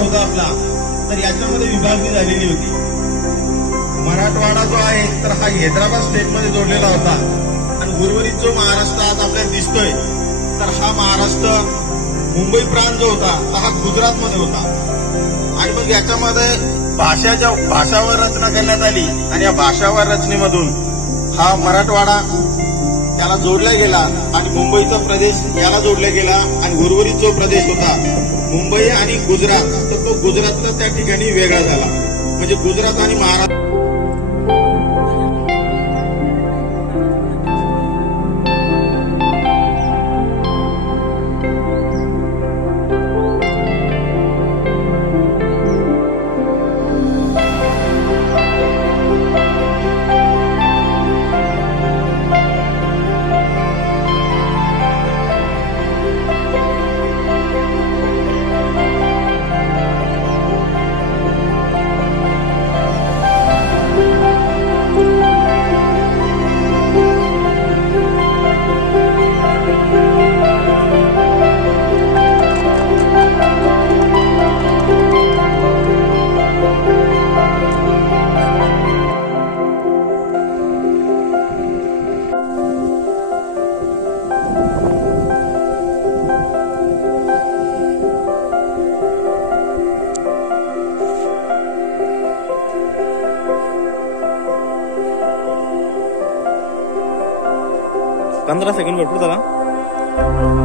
होता आपला, तर याच्यामध्ये विभागणी झालेली होती. मराठवाडा जो आहे तर हा हैदराबाद स्टेटमध्ये जोडलेला होता आणि उर्वरित जो महाराष्ट्र आज आपल्याला दिसतोय तर हा महाराष्ट्र मुंबई प्रांत जो होता तर हा गुजरातमध्ये होता. आणि मग याच्यामध्ये भाषावर रचना करण्यात आली आणि या भाषावर रचनेमधून हा मराठवाडा त्याला जोडला गेला आणि मुंबईचा प्रदेश याला जोडला गेला आणि उर्वरित जो प्रदेश होता मुंबई आणि गुजरात तर तो गुजरातचा त्या ठिकाणी वेगळा झाला. म्हणजे गुजरात आणि महाराष्ट्र पंधरा सेकंड भरपूर झाला.